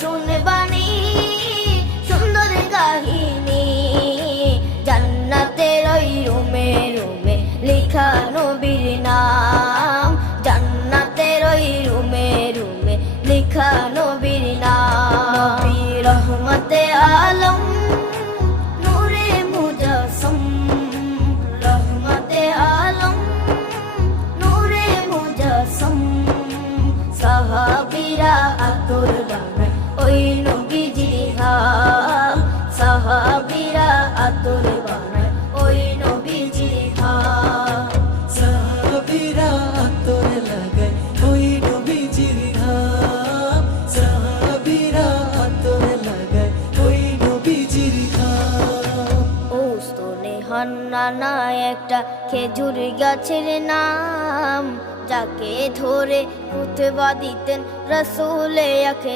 শুনবানি সুন্দর কাহিনী, জান্নাতের ওই রুমে রুমে লেখা নবীর নাম, জান্নাতের ওই রুমে রুমে লেখা নবীর নাম। নবী রহমতে আলম নূরে মুজাসসম, রহমতে আলম নূরে মুজাসসম। সাহাবীরা আতর বানায় ওই নবীজির ঘাম, সাহাবীরা আতর বানায় ওই নবীজির ঘাম। সাহাবীরা আতর লাগায় ওই নবীজির ঘাম, সাহাবীরা আতর লাগায় ওই নবীজির ঘাম। ওস্তনে হান্নানা একটা খেজুর গাছের নাম, যাকে ধরে খুতবা দিতেন রাসূলে